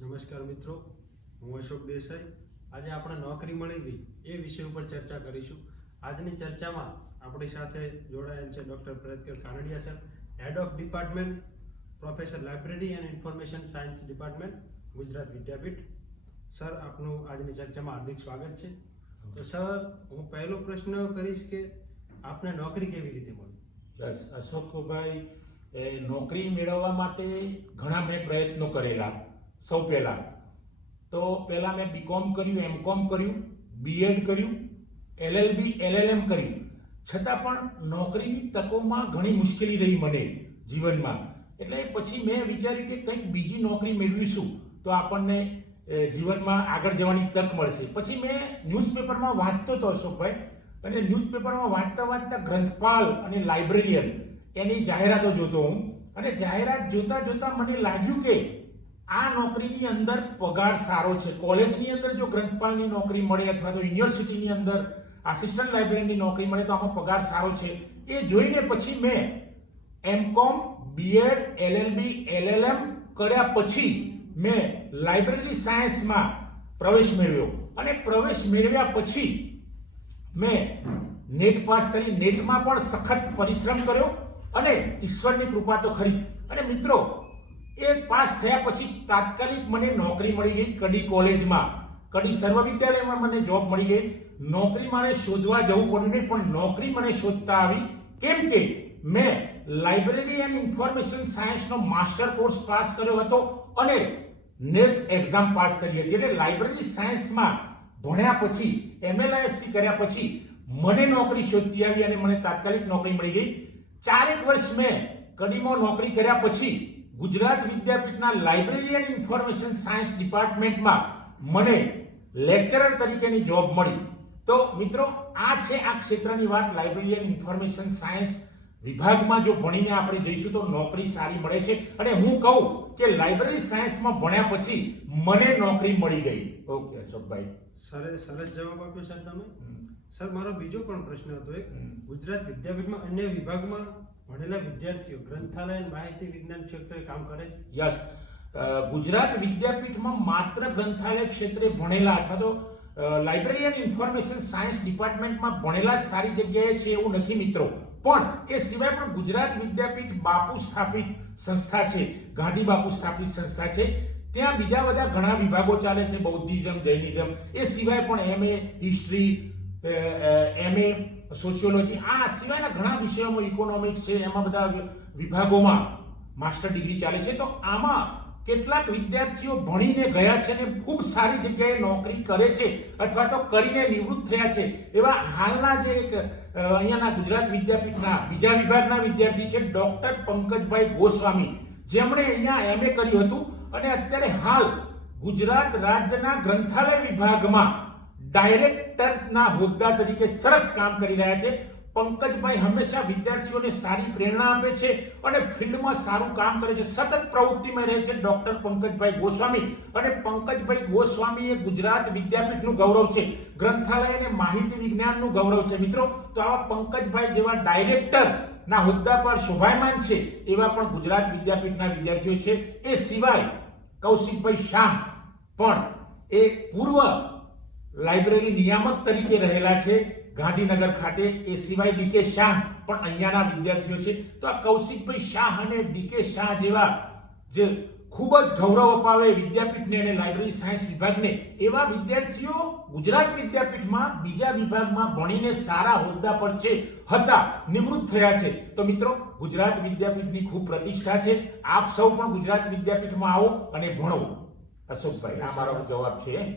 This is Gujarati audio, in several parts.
નમસ્કાર મિત્રો, હું અશોક દેસાઈ. આજે આપણે નોકરી મળી ગઈ એ વિષય ઉપર ચર્ચા કરીશું. આજની ચર્ચામાં આપણી સાથે જોડાયેલ છે doctor Pradakar Kanadiya sir, head of department, professor library and information science department, Gujarat Vidyapith. Sir, આપનું આજની ચર્ચામાં હાર્દિક સ્વાગત છે. તો સર, હું પહેલો પ્રશ્ન કરીશ કે આપને નોકરી કેવી રીતે મળી? યસ અશોકભાઈ, નોકરી મેળવવા માટે ઘણા મેં પ્રયત્નો કરેલા. સૌ પહેલાં મેં બીકોમ કર્યું, એમકોમ કર્યું, બીએડ કર્યું, એલએલબી એલએલએમ કર્યું, છતાં પણ નોકરીની તકોમાં ઘણી મુશ્કેલી રહી મને જીવનમાં. એટલે પછી મેં વિચાર્યું કે કંઈક બીજી નોકરી મેળવીશું તો આપણને જીવનમાં આગળ જવાની તક મળશે. પછી મેં ન્યૂઝપેપરમાં વાંચતો હતો અશોકભાઈ, અને ન્યૂઝપેપરમાં વાંચતા ગ્રંથપાલ અને લાઇબ્રેરિયન એની જાહેરાતો જોતો હું, અને જાહેરાત જોતા મને લાગ્યું કે આ નોકરીની અંદર પગાર સારો છે. કોલેજની અંદર જો ગ્રંથપાલની નોકરી મળે અથવા તો યુનિવર્સિટીની અંદર આસિસ્ટન્ટ લાઇબ્રેરીની નોકરી મળે તો આમાં પગાર સારો છે. એ જોઈને પછી મેં એમકોમ, બીએડ, એલએલબી, એલએલએમ કર્યા પછી મેં લાઇબ્રેરી સાયન્સમાં પ્રવેશ મેળવ્યો, અને પ્રવેશ મેળવ્યા પછી મેં નેટ પાસ કરી. નેટમાં પણ સખત પરિશ્રમ કર્યો, અને ઈશ્વરની કૃપા તો ખરી. અને મિત્રો, એ પાસ થયા પછી તાત્કાલિક મને નોકરી મળી ગઈ કડી કોલેજમાં, કડી સર્વ વિદ્યાલયમાં મને જોબ મળી ગઈ. નોકરી મારે શોધવા જવું પડ્યું નહીં, પણ નોકરી મને શોધતા આવી. કેમ કે મેં લાઇબ્રેરી એન્ડ ઇન્ફોર્મેશન સાયન્સનો માસ્ટર કોર્સ પાસ કર્યો હતો અને નેટ એક્ઝામ પાસ કરી હતી. એટલે લાઇબ્રેરી સાયન્સમાં ભણ્યા પછી, એમએલઆઈએસસી કર્યા પછી મને નોકરી શોધતી આવી અને મને તાત્કાલિક નોકરી મળી ગઈ. 4 વર્ષ મેં કડીમાં નોકરી કર્યા પછી ગુજરાત વિદ્યાપીઠના લાઇબ્રેરી એન્ડ ઇન્ફોર્મેશન સાયન્સ ડિપાર્ટમેન્ટમાં મને લેક્ચરર તરીકેની જોબ મળી. તો મિત્રો, આ છે આ ક્ષેત્રની વાત. લાઇબ્રેરી એન્ડ ઇન્ફોર્મેશન સાયન્સ વિભાગમાં જો ભણીને આપણે જઈશું તો નોકરી સારી મળે છે. અને હું કહું કે લાઇબ્રેરી સાયન્સમાં ભણ્યા પછી મને નોકરી મળી ગઈ. ઓકે અશોકભાઈ, સરસ જવાબ આપ્યો સર તમે. સર, મારો બીજો પણ પ્રશ્ન હતો એક, ગુજરાત વિદ્યાપીઠમાં અન્ય વિભાગમાં ભણેલા વિદ્યાર્થીઓ ગ્રંથાલય અને માહિતી વિજ્ઞાન ક્ષેત્રે કામ કરે છે? યસ, ગુજરાત વિદ્યાપીઠમાં માત્ર ગ્રંથાલય ક્ષેત્રે ભણેલા અથવા તો લાઇબ્રેરી એન્ડ ઇન્ફોર્મેશન સાયન્સ ડિપાર્ટમેન્ટમાં ભણેલા જ સારી જગ્યાએ છે એવું નથી મિત્રો. પણ એ સિવાય પણ ગુજરાત વિદ્યાપીઠ બાપુ સ્થાપિત સંસ્થા છે, ગાંધી બાપુ સ્થાપિત સંસ્થા છે. ત્યાં બીજા બધા ઘણા વિભાગો ચાલે છે, બૌદ્ધિઝમ, જૈનિઝમ. એ સિવાય પણ એમએ હિસ્ટ્રી, એમએ સોશિયોલોજી, આ સિવાયના ઘણા વિષયોમાં, ઇકોનોમિક્સ છે, એમાં બધા વિભાગોમાં માસ્ટર ડિગ્રી ચાલે છે. તો આમાં કેટલાક વિદ્યાર્થીઓ ભણીને ગયા છે ને ખૂબ સારી જગ્યાએ નોકરી કરે છે અથવા તો કરીને નિવૃત્ત થયા છે. એવા હાલના જે એક અહીંયાના ગુજરાત વિદ્યાપીઠના બીજા વિભાગના વિદ્યાર્થી છે ડૉક્ટર પંકજભાઈ ગોસ્વામી, જેમણે અહીંયા એમએ કર્યું હતું અને અત્યારે હાલ ગુજરાત રાજ્યના ગ્રંથાલય વિભાગમાં ડાયરેક્ટરના હોદ્દા તરીકે સરસ કામ કરી રહ્યા છે. પંકજભાઈ હંમેશા વિદ્યાર્થીઓને સારી પ્રેરણા આપે છે અને ફિલ્ડમાં સારું કામ કરે છે, સતત પ્રવૃત્તિમાં રહે છે ડૉક્ટર પંકજભાઈ ગોસ્વામી. અને પંકજભાઈ ગોસ્વામી એ ગુજરાત વિદ્યાપીઠનું ગૌરવ છે, ગ્રંથાલય અને માહિતી વિજ્ઞાનનું ગૌરવ છે મિત્રો. તો આવા પંકજભાઈ જેવા ડાયરેક્ટરના હોદ્દા પર શોભાયમાન છે એવા પણ ગુજરાત વિદ્યાપીઠના વિદ્યાર્થીઓ છે. એ સિવાય કૌશિકભાઈ શાહ પણ એ પૂર્વ લાઇબ્રેરી નિયામક તરીકે રહેલા છે ગાંધીનગર ખાતે. એ સિવાય ડીકે શાહ પણ અહીંયાના વિદ્યાર્થીઓ છે. તો આ કૌશિકભાઈ શાહ અને ડીકે શાહ જેવા જે ખૂબ જ ગૌરવ અપાવે વિદ્યાપીઠને અને લાઇબ્રેરી સાયન્સ વિભાગને, એવા વિદ્યાર્થીઓ ગુજરાત વિદ્યાપીઠમાં બીજા વિભાગમાં ભણીને સારા હોદ્દા પર હતા, નિવૃત્ત થયા છે. તો મિત્રો, ગુજરાત વિદ્યાપીઠની ખૂબ પ્રતિષ્ઠા છે. આપ સૌ પણ ગુજરાત વિદ્યાપીઠમાં આવો અને ભણો. અશોકભાઈ, આ મારો જવાબ છે.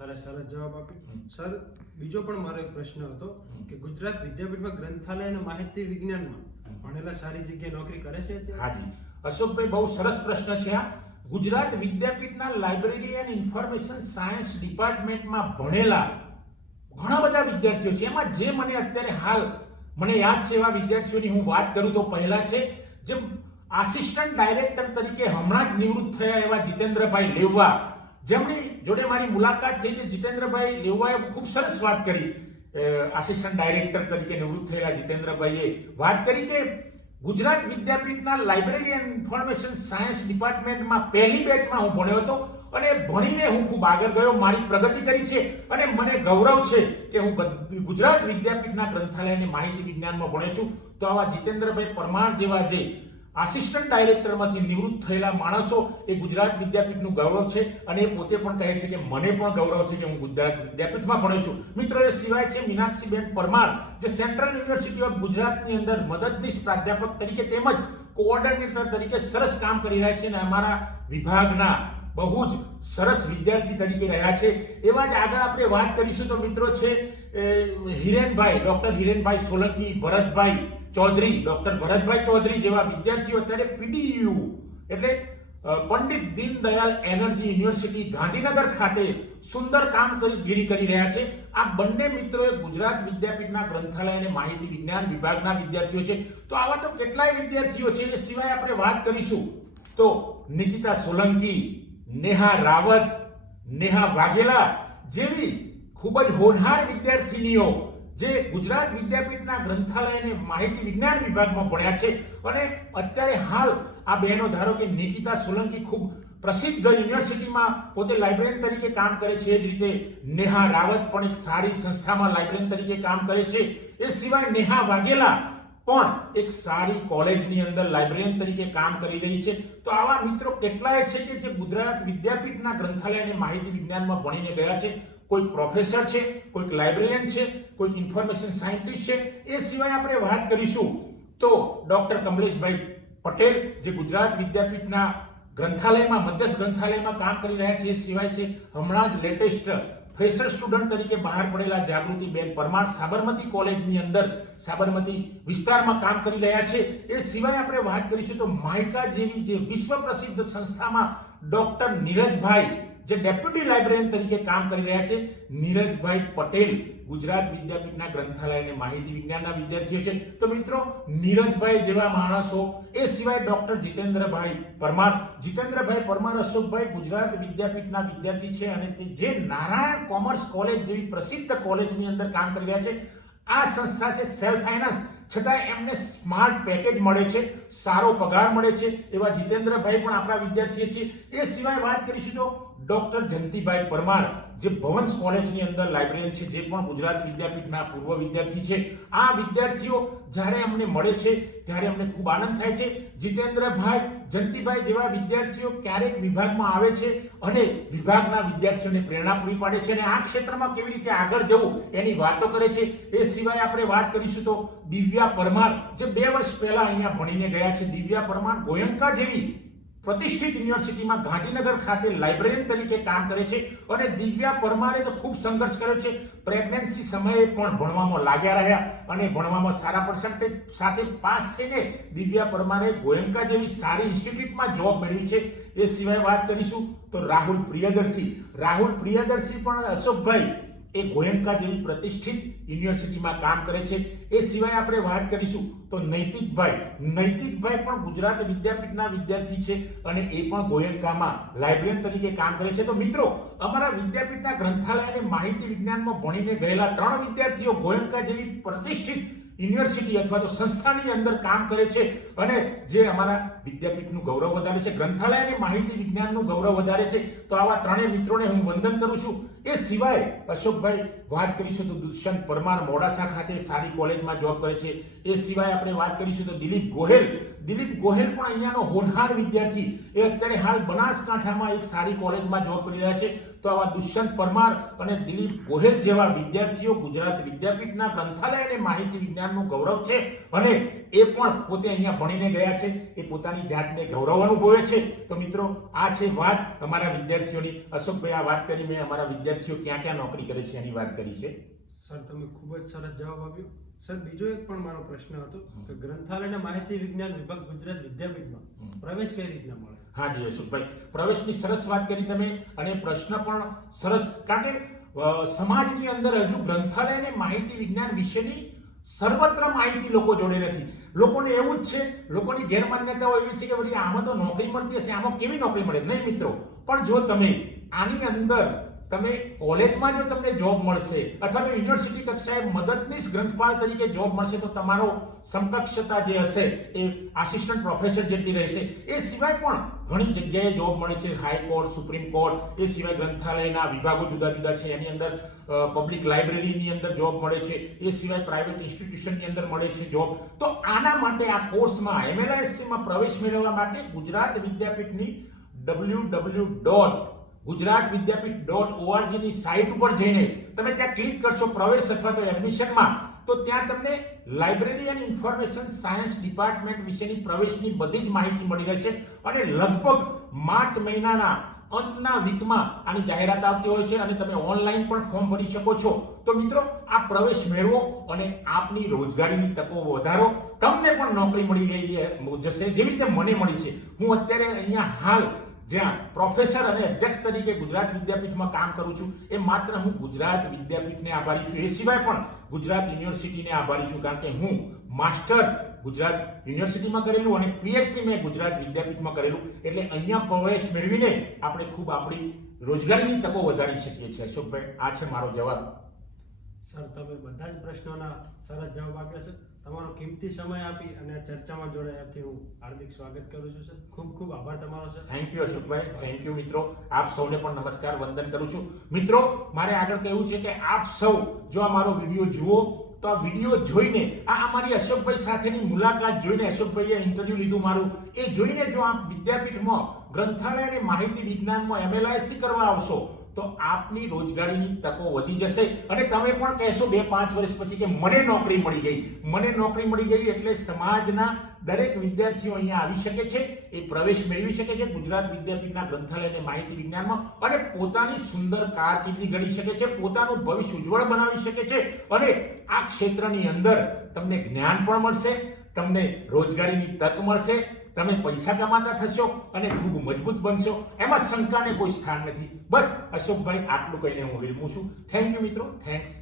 સરસ જવાબ આપ્યો સર. બીજો પણ મારો એક પ્રશ્ન હતો કે ગુજરાત વિદ્યાપીઠમાં ગ્રંથાલય અને માહિતી વિજ્ઞાનમાં ભણેલા સારી જગ્યાએ નોકરી કરે છે? હાજી અશોકભાઈ, બહુ સરસ પ્રશ્ન છે આ. ગુજરાત વિદ્યાપીઠના લાઇબ્રેરી એન્ડ ઇન્ફોર્મેશન સાયન્સ ડિપાર્ટમેન્ટમાં ભણેલા ઘણા બધા વિદ્યાર્થીઓ છે. એમાં જે મને અત્યારે હાલ મને યાદ છે એવા વિદ્યાર્થીઓની હું વાત કરું તો પહેલા છે જે આસિસ્ટન્ટ ડાયરેક્ટર તરીકે હમણાં જ નિવૃત્ત થયા એવા જીતેન્દ્રભાઈ લેવા, જેમની જોડે મારી મુલાકાત થઈ છે. જીતેન્દ્રભાઈ લેવાએ ખૂબ સરસ વાત કરી. આસિસ્ટન્ટ ડાયરેક્ટર તરીકે નિવૃત્ત થયેલા જીતેન્દ્રભાઈએ વાત કરી કે ગુજરાત વિદ્યાપીઠના લાઇબ્રેરી એન્ડ ઇન્ફોર્મેશન સાયન્સ ડિપાર્ટમેન્ટમાં પહેલી બેચમાં હું ભણ્યો હતો અને ભણીને હું ખૂબ આગળ ગયો, મારી પ્રગતિ કરી છે અને મને ગૌરવ છે કે હું ગુજરાત વિદ્યાપીઠના ગ્રંથાલય અને માહિતી વિજ્ઞાનમાં ભણ્યો છું. તો આવા જીતેન્દ્રભાઈ પરમાર જેવા જે આસિસ્ટન્ટ ડાયરેક્ટરમાંથી નિવૃત્ત થયેલા માણસો એ ગુજરાત વિદ્યાપીઠનું ગૌરવ છે અને એ પોતે પણ કહે છે કે મને પણ ગૌરવ છે કે હું ગુજરાત વિદ્યાપીઠમાં ભણ્યો છું. મિત્રો, એ સિવાય છે મીનાક્ષીબેન પરમાર, જે સેન્ટ્રલ યુનિવર્સિટી ઓફ ગુજરાતની અંદર મદદનીશ પ્રાધ્યાપક તરીકે તેમજ કોઓર્ડિનેટર તરીકે સરસ કામ કરી રહ્યા છે અને અમારા વિભાગના બહુ જ સરસ વિદ્યાર્થી તરીકે રહ્યા છે. એવા જ આગળ આપણે વાત કરીશું તો મિત્રો છે હિરેનભાઈ, ડોક્ટર હિરેનભાઈ સોલંકી, ભરતભાઈ ચૌધરી, ડોક્ટર ભરતભાઈ ચૌધરી જેવા વિદ્યાર્થીઓ અત્યારે પીડીયુ એટલે પંડિત દીનદયાળ એનર્જી યુનિવર્સિટી ગાંધીનગર ખાતે સુંદર કામગીરી કરી રહ્યા છે. આ બંને મિત્રોએ ગુજરાત વિદ્યાપીઠના ગ્રંથાલય અને માહિતી વિજ્ઞાન વિભાગના વિદ્યાર્થીઓ છે. તો આવા તો કેટલાય વિદ્યાર્થીઓ છે. એ સિવાય આપણે વાત કરીશું તો નિકિતા સોલંકી, નેહા રાવત, નેહા વાઘેલા જેવી ખૂબ જ હોનહાર વિદ્યાર્થીનીઓ જે ગુજરાત વિદ્યાપીઠના ગ્રંથાલય અને માહિતી વિજ્ઞાન વિભાગમાં ભણ્યા છે અને અત્યારે હાલ આ બહેનો ધારો કે નિકિતા સોલંકી ખૂબ પ્રસિદ્ધ યુનિવર્સિટીમાં પોતે લાઇબ્રેરિયન તરીકે કામ કરે છે. એ જ રીતે નેહા રાવત પણ એક સારી સંસ્થામાં લાઇબ્રેરિયન તરીકે કામ કરે છે. એ સિવાય નેહા વાઘેલા પણ એક સારી કોલેજની અંદર લાઇબ્રેરિયન તરીકે કામ કરી રહી છે. તો આવા મિત્રો કેટલાય છે કે જે ગુજરાત વિદ્યાપીઠના ગ્રંથાલય અને માહિતી વિજ્ઞાનમાં ભણીને ગયા છે. કોઈ પ્રોફેસર છે, કોઈક લાઇબ્રેરિયન છે, કોઈક ઇન્ફોર્મેશન સાયન્ટિસ્ટ છે. એ સિવાય આપણે વાત કરીશું તો ડોક્ટર કમલેશભાઈ પટેલ, જે ગુજરાત વિદ્યાપીઠના ગ્રંથાલયમાં મધ્યસ્થ ગ્રંથાલયમાં કામ કરી રહ્યા છે. એ સિવાય છે હમણાં જ લેટેસ્ટ ફ્રેશર સ્ટુડન્ટ તરીકે બહાર પડેલા જાગૃતિબેન પરમાર, સાબરમતી કોલેજની અંદર સાબરમતી વિસ્તારમાં કામ કરી રહ્યા છે. એ સિવાય આપણે વાત કરીશું તો માઇકા જેવી જે વિશ્વ પ્રસિદ્ધ સંસ્થામાં ડોક્ટર નીરજભાઈ, જે ડેપ્યુટી લાઇબ્રેરિયન તરીકે કામ કરી રહ્યા છે. નીરજભાઈ પટેલ ગુજરાત વિદ્યાપીઠના ગ્રંથાલય અને માહિતી વિજ્ઞાનના વિદ્યાર્થીઓ છે. તો મિત્રો, નીરજભાઈ જેવા માણસો, એ સિવાય ડોક્ટર જીતેન્દ્રભાઈ પરમાર, જીતેન્દ્રભાઈ પરમાર અશોકભાઈ ગુજરાત વિદ્યાપીઠના વિદ્યાર્થી છે અને તે જે નારાયણ કોમર્સ કોલેજ જેવી પ્રસિદ્ધ કોલેજની અંદર કામ કરી રહ્યા છે. આ સંસ્થા છે સેલ્ફ ફાઇનાન્સ, છતાં એમને સ્માર્ટ પેકેજ મળે છે, સારો પગાર મળે છે. એવા જીતેન્દ્રભાઈ પણ આપણા વિદ્યાર્થી છે. એ સિવાય વાત કરીશું તો ડોક્ટર જયંતિભાઈ પરમાર, જે ભવન્સ કોલેજની અંદર લાઇબ્રેરિયન છે, જે પણ ગુજરાત વિદ્યાપીઠના પૂર્વ વિદ્યાર્થી છે. આ વિદ્યાર્થીઓ જ્યારે અમને મળે છે ત્યારે અમને ખૂબ આનંદ થાય છે. જીતેન્દ્રભાઈ, જયંતિભાઈ જેવા વિદ્યાર્થીઓ ક્યારેક વિભાગમાં આવે છે અને વિભાગના વિદ્યાર્થીઓને પ્રેરણા પૂરી પાડે છે અને આ ક્ષેત્રમાં કેવી રીતે આગળ જવું એની વાતો કરે છે. એ સિવાય આપણે વાત કરીશું તો દિવ્યા પરમાર, જે 2 વર્ષ પહેલા અહીંયા ભણીને ગયા છે. દિવ્યા પરમાર ગોયંકા જેવી પ્રતિષ્ઠિત યુનિવર્સિટીમાં ગાંધીનગર ખાતે લાઇબ્રેરિયન તરીકે કામ કરે છે અને દિવ્યા પરમારે તો ખૂબ સંઘર્ષ કર્યો છે. પ્રેગ્નન્સી સમયે પણ ભણવામાં લાગ્યા રહ્યા અને ભણવામાં સારા પર્સન્ટેજ સાથે પાસ થઈને દિવ્યા પરમારે ગોયંકા જેવી સારી ઇન્સ્ટિટ્યૂટમાં જોબ મેળવી છે. એ સિવાય વાત કરીશું તો રાહુલ પ્રિયદર્શી પણ અશોકભાઈ એ ગોયંકા જેવી પ્રતિષ્ઠિત યુનિવર્સિટીમાં કામ કરે છે. એ સિવાય આપણે વાત કરીશું તો નૈતિકભાઈ પણ ગુજરાત વિદ્યાપીઠના વિદ્યાર્થી છે અને એ પણ ગોયંકામાં લાઇબ્રેરિયન તરીકે કામ કરે છે. તો મિત્રો, અમારા વિદ્યાપીઠના ગ્રંથાલય અને માહિતી વિજ્ઞાનમાં ભણીને ગયેલા 3 વિદ્યાર્થીઓ ગોયંકા જેવી પ્રતિષ્ઠિત યુનિવર્સિટી અથવા તો સંસ્થાની અંદર કામ કરે છે અને જે અમારા વિદ્યાપીઠનું ગૌરવ વધારે છે, ગ્રંથાલય અને માહિતી વિજ્ઞાનનું ગૌરવ વધારે છે. તો આવા 3 મિત્રોને હું વંદન કરું છું. એ સિવાય અશોકભાઈ વાત કરીશું તો દુષ્યંત પરમાર મોડાસા ખાતે સારી કોલેજમાં જોબ કરે છે. એ સિવાય આપણે વાત કરીશું તો દિલીપ ગોહેલ પણ અહીંયાનો હોનહાર વિદ્યાર્થી, એ અત્યારે હાલ બનાસકાંઠામાં એક સારી કોલેજમાં જોબ કરી રહ્યા છે. તો આવા દુષ્યંત પરમાર અને દિલીપ ગોહેલ જેવા વિદ્યાર્થીઓ ગુજરાત વિદ્યાપીઠના ગ્રંથાલય અને માહિતી વિજ્ઞાનનું ગૌરવ છે અને એ પણ પોતે અહીંયા ભણીને ગયા છે. એ પોતાની જાતને ગૌરવ અનુભવે છે. તો મિત્રો, આ છે વાત અમારા વિદ્યાર્થીઓની. અશોકભાઈ, આ વાત કરી મેં અમારા વિદ્યાર્થીઓ ક્યાં ક્યાં નોકરી કરે છે એની વાત કરી છે. સર, તમે ખૂબ જ સરસ જવાબ આપ્યો. સર, બીજો એક પણ મારો પ્રશ્ન હતો કે ગ્રંથાલય અને માહિતી વિજ્ઞાન વિભાગ ગુજરાત વિદ્યાપીઠમાં પ્રવેશ કઈ રીતના મળે? હા જી અશોકભાઈ, પ્રવેશની સરસ વાત કરી તમે અને પ્રશ્ન પણ સરસ, કારણ કે સમાજની અંદર હજુ ગ્રંથાલય અને માહિતી વિજ્ઞાન વિશેની સર્વત્ર માહિતી લોકો જોડે નથી. લોકોને એવું જ છે, લોકોની ગેરમાન્યતાઓ એવી છે કે વળી આમાં તો નોકરી મળતી હશે, આમાં કેવી નોકરી મળે? નહીં મિત્રો, પણ જો તમે આની અંદર તમે કોલેજમાં જો તમને જોબ મળશે અથવા તો યુનિવર્સિટી કક્ષાએ મદદનીશ ગ્રંથપાલ તરીકે જોબ મળશે તો તમારો સમકક્ષતા જે હશે એ આસિસ્ટન્ટ પ્રોફેસર જેટલી રહેશે. એ સિવાય પણ ઘણી જગ્યાએ જોબ મળે છે, હાઈકોર્ટ, સુપ્રીમ કોર્ટ, એ સિવાય ગ્રંથાલયના વિભાગો જુદા જુદા છે, એની અંદર પબ્લિક લાઇબ્રેરીની અંદર જોબ મળે છે, એ સિવાય પ્રાઇવેટ ઇન્સ્ટિટ્યુશનની અંદર મળે છે જોબ. તો આના માટે આ કોર્સમાં MLISCમાં પ્રવેશ મેળવવા માટે ગુજરાત વિદ્યાપીઠની www.gujaratvidyapith.org ની સાઇટ ઉપર જઈને તમે ત્યાં ક્લિક કરશો પ્રવેશ અથવા તો એડમિશનમાં, તો ત્યાં તમને library and information science department વિશેની પ્રવેશની બધી જ માહિતી મળી રહેશે. અને લગભગ માર્ચ મહિનાના અંતના વીકમાં આની જાહેરાત આવતી હોય છે અને તમે ઓનલાઈન પણ ફોર્મ ભરી શકો છો. તો મિત્રો, આ પ્રવેશ મેળવો અને આપની રોજગારીની તકો વધારો. તમને પણ નોકરી મળી જશે જેવી રીતે મને મળી છે. હું અત્યારે અહીંયા હાલ જ્યાં પ્રોફેસર અને અધ્યક્ષ તરીકે ગુજરાત વિદ્યાપીઠમાં કામ કરું છું, એ માત્ર હું ગુજરાત વિદ્યાપીઠને આભારી છું. એ સિવાય પણ ગુજરાત યુનિવર્સિટીને આભારી છું, કારણ કે હું માસ્ટર ગુજરાત યુનિવર્સિટીમાં કરેલું અને PhD મેં ગુજરાત વિદ્યાપીઠમાં કરેલું. એટલે અહીંયા પ્રવેશ મેળવીને આપણે ખૂબ આપણી રોજગારીની તકો વધારી શકીએ છીએ. અશોકભાઈ, આ છે મારો જવાબ. સર, તમે બધા જ પ્રશ્નોના સરસ જવાબ આપ્યા છે. તમારો કિંમતી સમય આપી અને આ ચર્ચામાં જોડાયાથી હું હાર્દિક સ્વાગત કરું છું સર. ખૂબ ખૂબ આભાર તમારો sir. Thank you Ashokbhai, thank you મિત્રો. આપ સૌને પણ નમસ્કાર વંદન કરું છું. મિત્રો, મારે આગળ કહેવું છે કે આપ સૌ જો આ મારો વિડીયો જુઓ તો આ વિડીયો જોઈને આ અમારી અશોકભાઈ સાથેની મુલાકાત જોઈને, અશોકભાઈએ ઇન્ટરવ્યુ લીધું મારું, એ જોઈને જો આપ વિદ્યાપીઠમાં ગ્રંથાલય અને માહિતી વિજ્ઞાનમાં MLISC કરવા આવશો તો આપની રોજગારીની તકો વધી જશે અને તમે પણ કહેશો 2-5 વર્ષ પછી કે મને નોકરી મળી ગઈ. મને નોકરી મળી ગઈ એટલે સમાજના દરેક વિદ્યાર્થીઓ અહીંયા આવી શકે છે, એ પ્રવેશ મેળવી શકે છે ગુજરાત વિદ્યાપીઠના ગ્રંથાલય અને માહિતી વિજ્ઞાનમાં અને પોતાની સુંદર કારકિર્દી ઘડી શકે છે, પોતાનું ભવિષ્ય ઉજ્જવળ બનાવી શકે છે અને આ ક્ષેત્રની અંદર તમને જ્ઞાન પણ મળશે, તમને રોજગારીની તક મળશે, તમે પૈસા કમાતા થશો અને ખૂબ મજબૂત બનશો. એમાં શંકાને કોઈ સ્થાન નથી. બસ અશોકભાઈ, આટલું કહીને હું વિરમું છું. થેન્ક યુ મિત્રો, થેન્ક્સ.